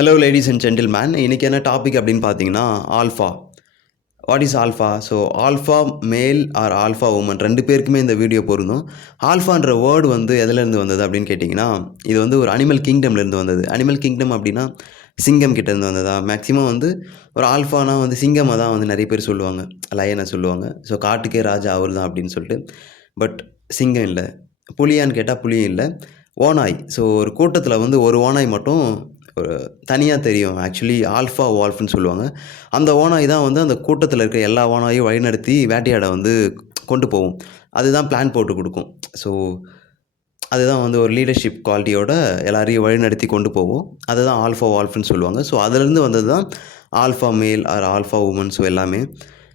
Hello ladies and gentleman. இன்றைக்கி என்ன topic அப்படின்னு பார்த்தீங்கன்னா, alpha. What is alpha? So alpha male or alpha woman 2 பேருக்குமே இந்த வீடியோ பொருந்தும். ஆல்ஃபான்ற வேர்டு வந்து எதுலேருந்து வந்தது அப்படின்னு கேட்டிங்கன்னா, இது வந்து ஒரு அனிமல் கிங்டம்லேருந்து வந்தது. அனிமல் கிங்டம் அப்படின்னா, சிங்கம் கிட்டேருந்து வந்ததா? மேக்ஸிமம் வந்து ஒரு ஆல்ஃபானா வந்து சிங்கமா தான் வந்து நிறைய பேர் சொல்லுவாங்க. லயனை சொல்லுவாங்க. ஸோ காட்டுக்கே ராஜா அவர் தான் அப்படின்னு சொல்லிட்டு. பட் சிங்கம் இல்ல. புலியான்னு கேட்டா புலியும் இல்ல. ஓநாய். ஸோ ஒரு கூட்டத்தில வந்து ஒரு ஓநாய் மட்டும் ஒரு தனியா தெரியும். ஆக்சுவலி ஆல்ஃபா வால்ஃப்ன்னு சொல்லுவாங்க. அந்த ஓநாய் தான் வந்து அந்த கூட்டத்தில இருக்க எல்லா ஓநாயும் வழிநடத்தி வேட்டையாட வந்து கொண்டு போகும். அதுதான் பிளான் போட்டு குடுக்கும். ஸோ அதுதான் வந்து ஒரு லீடர்ஷிப் குவாலிட்டியோட எல்லாரையும் வழிநடத்தி கொண்டு போகும். அதுதான் ஆல்ஃபா வால்ஃப்ன்னு சொல்லுவாங்க. ஸோ அதிலேருந்து வந்தது தான் alpha male or alpha woman so எல்லாமே.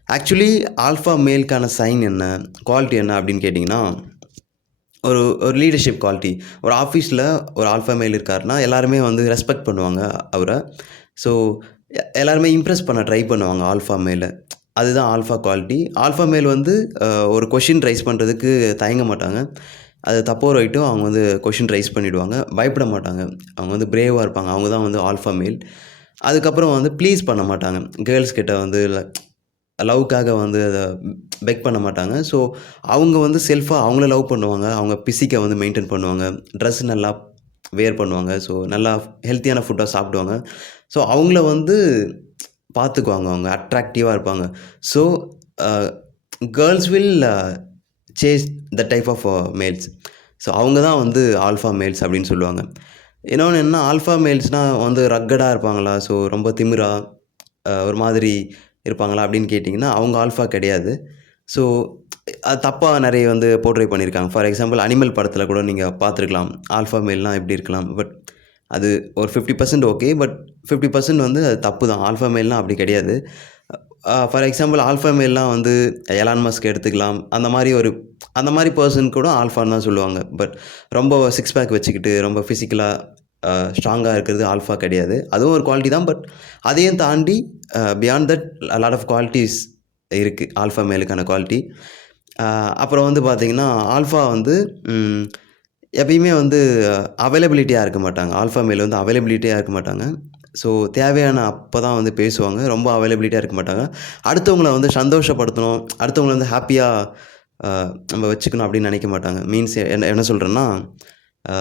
ஆக்சுவலி ஆல்ஃபா மேல்க்கான சைன் என்ன? குவாலிட்டி என்ன அப்படின்னு கேட்டிங்கன்னா, ஒரு ஒரு லீடர்ஷிப் குவாலிட்டி. ஒரு ஆஃபீஸில் ஒரு ஆல்ஃபா மேல் இருக்காருன்னா, எல்லாருமே வந்து ரெஸ்பெக்ட் பண்ணுவாங்க அவர. ஸோ எல்லாருமே இம்ப்ரெஸ் பண்ண ட்ரை பண்ணுவாங்க ஆல்ஃபா மேல. அதுதான் ஆல்ஃபா குவாலிட்டி. ஆல்ஃபா மேல் வந்து ஒரு கொஷின் ரைஸ் பண்ணுறதுக்கு தயங்க மாட்டாங்க. அது தப்போ ரைட்டோ அவங்க வந்து கொஷின் ரைஸ் பண்ணிடுவாங்க. பயப்பட மாட்டாங்க. அவங்க வந்து பிரேவா இருப்பாங்க. அவங்க தான் வந்து ஆல்ஃபா மேல். அதுக்கப்புறம் வந்து ப்ளீஸ் பண்ண மாட்டாங்க. கேர்ள்ஸ் கிட்ட வந்து லவ்வுக்காக வந்து அத பெக் பண்ண மாட்டாங்க. ஸோ, அவங்க வந்து செல்ஃபா அவங்கள லவ் பண்ணுவாங்க. அவங்க பிசிக்க வந்து மெயின்டெயின் பண்ணுவாங்க. ட்ரெஸ் நல்லா வியர் பண்ணுவாங்க. ஸோ, நல்லா ஹெல்த்தியான ஃபுட்டா சாப்பிடுவாங்க. ஸோ, அவங்கள வந்து பார்த்துக்குவாங்க அவங்க. அட்ராக்டிவா இருப்பாங்க. So, a girls will chase the type of males. So, அவங்க தான் வந்து ஆல்ஃபா மேல்ஸ் அப்படின்னு சொல்லுவாங்க. இன்னொன்னு என்னன்னா, ஆல்ஃபா மேல்ஸ்னா வந்து ரக்கடா இருப்பாங்களா? ஸோ, ரொம்ப திமிரா ஒரு மாதிரி இருப்பாங்களா? அப்படின்னு கேட்டிங்கன்னா, அவங்க ஆல்ஃபா கிடையாது. ஸோ, அது தப்பா நெறைய வந்து போர்ட்ரை பண்ணியிருக்காங்க. ஃபார் எக்ஸாம்பிள் அனிமல் படத்தில கூட நீங்க பார்த்துருக்கலாம். ஆல்ஃபா மேல்னா எப்படி இருக்கலாம்? பட் அது ஒரு 50% ஓகே. பட் 50% வந்து அது தப்பு தான். ஆல்ஃபா மேல்னா அப்படி கிடையாது. ஃபார் எக்ஸாம்பிள் ஆல்ஃபா மேல்னா வந்து எலான் மஸ்க் எடுத்துக்கலாம். அந்த மாரி பெர்சன் கூட ஆல்ஃபான்னு தான் சொல்லுவாங்க. பட் ரொம்ப சிக்ஸ் பேக் வச்சுக்கிட்டு, ரொம்ப ஃபிசிக்கலா ஸ்ட்ராங்கா இருக்கிறது ஆல்ஃபா கிடையாது. அதுவும் ஒரு குவாலிட்டி தான். பட் அதையும் தாண்டி பியாண்ட் தட் லாட் ஆஃப் குவாலிட்டீஸ் இருக்கு. Alpha மேலுக்கான quality. அ அப்புறம் வந்து பார்த்தீங்கன்னா, ஆல்ஃபா வந்து ம் எப்பயுமே வந்து அவைலபிலிட்டியா இருக்க மாட்டாங்க. ஆல்ஃபா மேல் வந்து அவைலபிலிட்டியா இருக்க மாட்டாங்க. ஸோ தேவையான அப்ப தான் வந்து பேசுவாங்க. ரொம்ப அவைலபிலிட்டியா இருக்க மாட்டாங்க. அடுத்தவங்கள வந்து சந்தோஷப்படுத்தணும், அடுத்தவங்கள வந்து ஹேப்பியா அ நம்ம வச்சுக்கணும் அப்படின்னு நினைக்க மாட்டாங்க. மீன்ஸ் என்ன என்ன சொல்றேன்னா, அ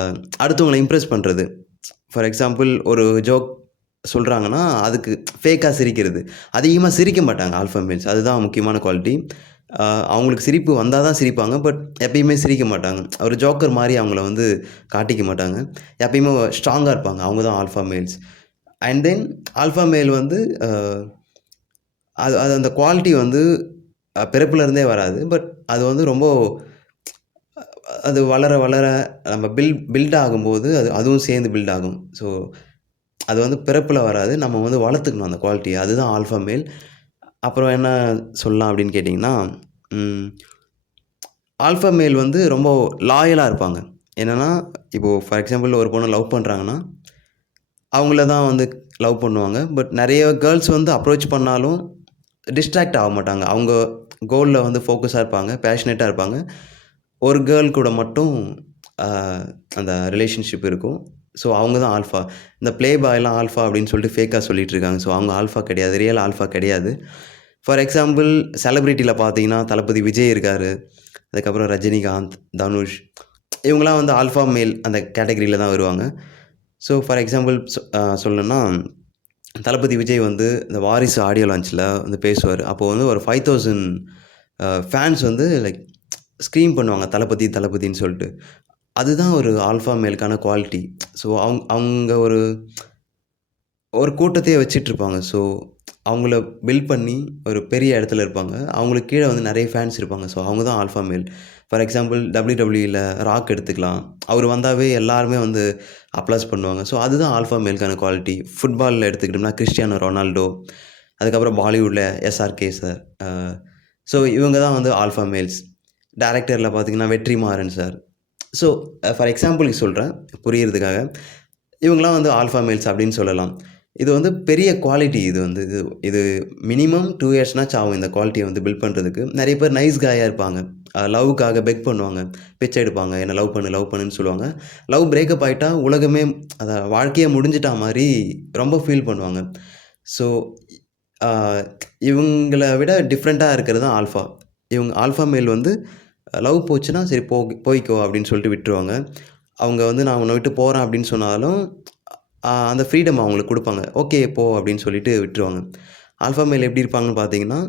அடுத்தவங்கள இம்ப்ரெஸ் பண்றது. ஃபார் எக்ஸாம்பிள் ஒரு ஜோக் சொல்றாங்கன்னா, அதுக்கு ஃபேக்கா சிரிக்கிறது. அதிகமா சிரிக்க மாட்டாங்க ஆல்ஃபா மேல்ஸ். அதுதான் முக்கியமான குவாலிட்டி. அ அவங்களுக்கு சிரிப்பு வந்தா தான் சிரிப்பாங்க. பட் எப்பயுமே சிரிக்க மாட்டாங்க. ஒரு ஜோக்கர் மாரி அவங்கள வந்து காட்டிக்க மாட்டாங்க. எப்பயுமே ஸ்ட்ராங்கா இருப்பாங்க. அவங்க தான் alpha males. And then alpha மேல் வந்து அ அது அது அந்த குவாலிட்டி வந்து பிறப்புல இருந்தே வராது. பட் அது வந்து ரொம்ப அது வளர, வளர நம்ம பில்ட் ஆகும்போது அதுவும் சேர்ந்து பில்ட் ஆகும். ஸோ அது வந்து பிறப்புல வராது. நம்ம வந்து வளர்த்துக்கணும் அந்த குவாலிட்டிய. அதுதான் ஆல்ஃபா மேல். அப்புறம் என்ன சொல்லலாம் அப்படின்னு கேட்டிங்கன்னா, ம் ஆல்ஃபா மேல் வந்து ரொம்ப லாயலா இருப்பாங்க. என்னன்னா, இப்போ ஃபார் எக்ஸாம்பிள் ஒரு பொண்ண லவ் பண்றாங்கன்னா, அவங்கள தான் வந்து லவ் பண்ணுவாங்க. பட் நெறைய கேர்ள்ஸ் வந்து அப்ரோச் பண்ணாலும் டிஸ்ட்ராக்ட் ஆக மாட்டாங்க. அவங்க கோல்ல வந்து ஃபோக்கஸா இருப்பாங்க. பேஷனேட்டா இருப்பாங்க. ஒரு கேர்ள் கூட மட்டும் அ அந்த ரிலேஷன்ஷிப் இருக்கும். ஸோ, அவங்க தான் ஆல்ஃபா. இந்த ப்ளே பாய்லாம் ஆல்ஃபா அப்படின்னு சொல்லிட்டு ஃபேக்கா சொல்லிட்டு இருக்காங்க. ஸோ, அவங்க ஆல்ஃபா கிடையாது. ரியல் ஆல்ஃபா கிடையாது. ஃபார் எக்ஸாம்பிள் செலிபிரிட்டில பார்த்தீங்கன்னா, தளபதி விஜய் இருக்காரு. அதுக்கப்புறம் ரஜினிகாந்த், தனுஷ் இவங்கலாம் வந்து ஆல்ஃபா மேல் அந்த கேட்டகரில தான் வருவாங்க. ஸோ, ஃபார் எக்ஸாம்பிள் சொல்லணும்னா, தளபதி விஜய் வந்து இந்த வாரிசு ஆடியோ லான்ச்ல வந்து பேசுவாரு. அப்போ வந்து ஒரு 5000 ஃபேன்ஸ் வந்து லைக் ஸ்க்ரீம் பண்ணுவாங்க. தளபதி, தளபதின்னு சொல்ட்டு. அதுதான் ஒரு ஆல்ஃபா மேலுக்கான குவாலிட்டி. ஸோ, அவங்க ஒரு ஒரு கூட்டத்தையே வச்சுட்ருப்பாங்க. ஸோ, அவங்கள பில்ட் பண்ணி ஒரு பெரிய இடத்துல இருப்பாங்க. அவங்களுக்கு கீழ வந்து நெறைய ஃபேன்ஸ் இருப்பாங்க. ஸோ, அவங்க தான் ஆல்ஃபா மேல். ஃபார் எக்ஸாம்பிள் WWEல ராக் எடுத்துக்கலாம். அவரு வந்தாவே எல்லாருமே வந்து அப்ளாஸ் பண்ணுவாங்க. ஸோ, அதுதான் ஆல்ஃபா மேலுக்கான குவாலிட்டி. ஃபுட்பால்ல எடுத்துக்கிட்டோம்னா கிறிஸ்டியானோ ரொனால்டோ, அதுக்கப்புறம் பாலிவுட்ல எஸ்ஆர்கே சார். ஸோ, இவங்க தான் வந்து ஆல்ஃபா மேல்ஸ். டைரக்டர்ல பார்த்தீங்கன்னா வெற்றிமாறன் சார். ஸோ, ஃபார் எக்ஸாம்பிளுக்கு சொல்றேன் புரியறதுக்காக. இவங்கலாம் வந்து ஆல்ஃபா மேல்ஸ் அப்படின்னு சொல்லலாம். இது வந்து பெரிய குவாலிட்டி இது வந்து. இது மினிமம் 2 இயர்ஸ்னாச்சும் ஆகும் இந்த குவாலிட்டிய வந்து பில்ட் பண்றதுக்கு. நெறைய பேர் நைஸ் காயா இருப்பாங்க. லவ்வுக்காக பெக் பண்ணுவாங்க. பிச்சை எடுப்பாங்க. என்ன லவ் பண்ணு, லவ் பண்ணுன்னு சொல்லுவாங்க. லவ் பிரேக்கப் ஆயிட்டா உலகமே வாழ்க்கையே முடிஞ்சுட்டா மாரி ரொம்ப ஃபீல் பண்ணுவாங்க. ஸோ அ இவங்கள விட டிஃப்ரெண்ட்டா இருக்கிறது தான் ஆல்ஃபா. இவங்க ஆல்ஃபா மேல் வந்து லவ் போச்சுன்னா, சரி போய்க்கோ அப்படின்னு சொல்லிட்டு விட்டுருவாங்க. அவங்க வந்து நான் உன்ன விட்டு போறேன் அப்படின்னு சொன்னாலும், அந்த ஃப்ரீடம் அவங்களுக்கு குடுப்பாங்க. ஓகே போ அப்படின்னு சொல்லிட்டு விட்டுருவாங்க. ஆல்ஃபா மேல் எப்படி இருப்பாங்கன்னு பார்த்தீங்கன்னா,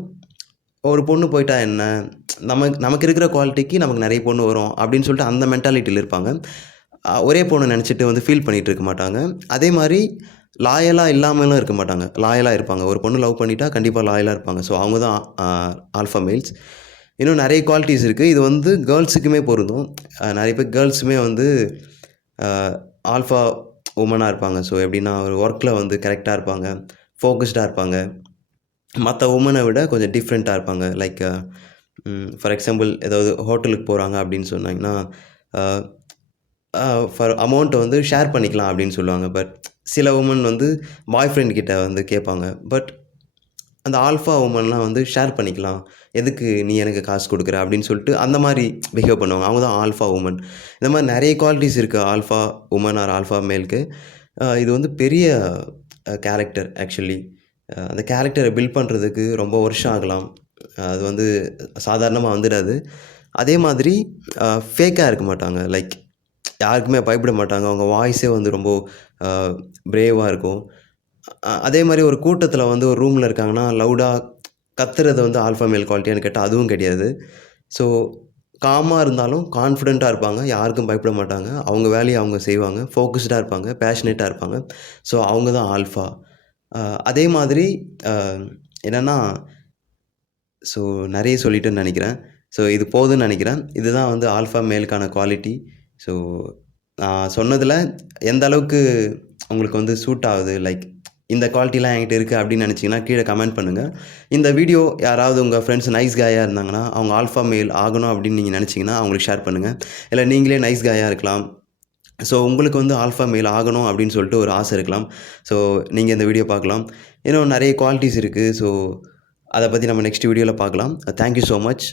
ஒரு பொண்ணு போயிட்டா என்ன? நமக்கு இருக்கிற குவாலிட்டிக்கு நமக்கு நெறைய பொண்ணு வரும் அப்படின்னு சொல்லிட்டு அந்த மென்டாலிட்டில இருப்பாங்க. ஒரே பொண்ண நெனச்சுட்டு வந்து ஃபீல் பண்ணிட்டு இருக்க மாட்டாங்க. அதே மாரி லாயலா இல்லாமலும் இருக்க மாட்டாங்க. லாயலா இருப்பாங்க. ஒரு பொண்ணு லவ் பண்ணிட்டா கண்டிப்பா லாயலா இருப்பாங்க. ஸோ அவங்க தான் ஆல்ஃபா மேல்ஸ். இன்னும் நெறைய குவாலிட்டீஸ் இருக்கு. இது வந்து கேர்ல்ஸுக்குமே பொருந்தும். நெறைய பேர் கேர்ல்ஸுமே வந்து அ ஆல்ஃபா வுமனா இருப்பாங்க. ஸோ எப்படின்னா, ஒரு ஒர்க்ல வந்து கரெக்ட்டா இருப்பாங்க. ஃபோகஸ்டா இருப்பாங்க. மத்த வுமன விட கொஞ்சம் டிஃப்ரெண்ட்டா இருப்பாங்க. லைக் ஃபார் எக்ஸாம்பிள் ஏதாவது ஹோட்டலுக்கு போறாங்க அப்படின்னு சொன்னாங்கன்னா, அ அ ஃபார் அமௌண்ட்ட வந்து ஷேர் பண்ணிக்கலாம் அப்படின்னு சொல்லுவாங்க. பட் சில வுமன் வந்து பாய் ஃப்ரெண்ட் கிட்ட வந்து கேட்பாங்க. பட் அந்த ஆல்ஃபா வுமன்லாம் வந்து ஷேர் பண்ணிக்கலாம். எதுக்கு நீ எனக்கு காசு குடுக்குற? அப்படின்னு சொல்லிட்டு அந்த மாரி பிஹேவ் பண்ணுவாங்க. அவங்க தான் ஆல்ஃபா வுமன். இந்த மாரி நெறைய குவாலிட்டீஸ் இருக்கு ஆல்ஃபா வுமன் ஆர் ஆல்ஃபா மேல்க்கு. இது வந்து பெரிய கேரக்டர் ஆக்சுவலி. அந்த கேரக்டர பில்ட் பண்றதுக்கு ரொம்ப வருஷம் ஆகலாம். அது வந்து சாதாரணமா வந்துடாது. அதே மாதிரி ஃபேக்கா இருக்க மாட்டாங்க. லைக் யாருக்குமே பயப்பட மாட்டாங்க. அவங்க வாய்ஸே வந்து ரொம்ப அ பிரேவா இருக்கும். அதே மாரி ஒரு கூட்டத்தில வந்து ஒரு ரூம்ல இருக்காங்கன்னா, லவுடா கத்துறது வந்து ஆல்ஃபா மேல் குவாலிட்டியான்னு கேட்டா அதுவும் கிடையாது. ஸோ காமா இருந்தாலும் கான்ஃபிடென்ட்டா இருப்பாங்க. யாருக்கும் பயப்பட மாட்டாங்க. அவங்க வேலைய அவங்க செய்வாங்க. ஃபோகஸ்டா இருப்பாங்க. பேஷனேட்டா இருப்பாங்க. ஸோ அவங்க தான் ஆல்ஃபா. அ அதே மாதிரி அ என்னன்னா, ஸோ நெறைய சொல்லிட்டேன்னு நெனைக்கிறேன். ஸோ இது போதும்னு நெனைக்கிறேன். இதுதான் வந்து ஆல்ஃபா மேலுக்கான குவாலிட்டி. ஸோ நான் சொன்னதில எந்த அளவுக்கு உங்களுக்கு வந்து சூட் ஆகுது, லைக் இந்த குவாலிட்டிலாம் என்கிட்ட இருக்கு அப்படின்னு நெனச்சீங்கன்னா, கீழ கமெண்ட் பண்ணுங்க. இந்த வீடியோ யாராவது உங்க ஃப்ரெண்ட்ஸ் நைஸ் காயா இருந்தாங்கன்னா, அவங்க ஆல்ஃபா மேல் ஆகணும் அப்படின்னு நீங்க நெனச்சீங்கன்னா, அவங்களுக்கு ஷேர் பண்ணுங்க. இல்ல நீங்களே நைஸ் காயா இருக்கலாம். ஸோ உங்களுக்கு வந்து ஆல்ஃபா மேல் ஆகணும் அப்படின்னு சொல்லிட்டு ஒரு ஆசை இருக்கலாம். ஸோ நீங்க இந்த வீடியோ பார்க்கலாம். இன்னும் நெறைய குவாலிட்டீஸ் இருக்கு. ஸோ அத பத்தி நம்ம நெக்ஸ்ட் வீடியோல பார்க்கலாம். Thank you so much.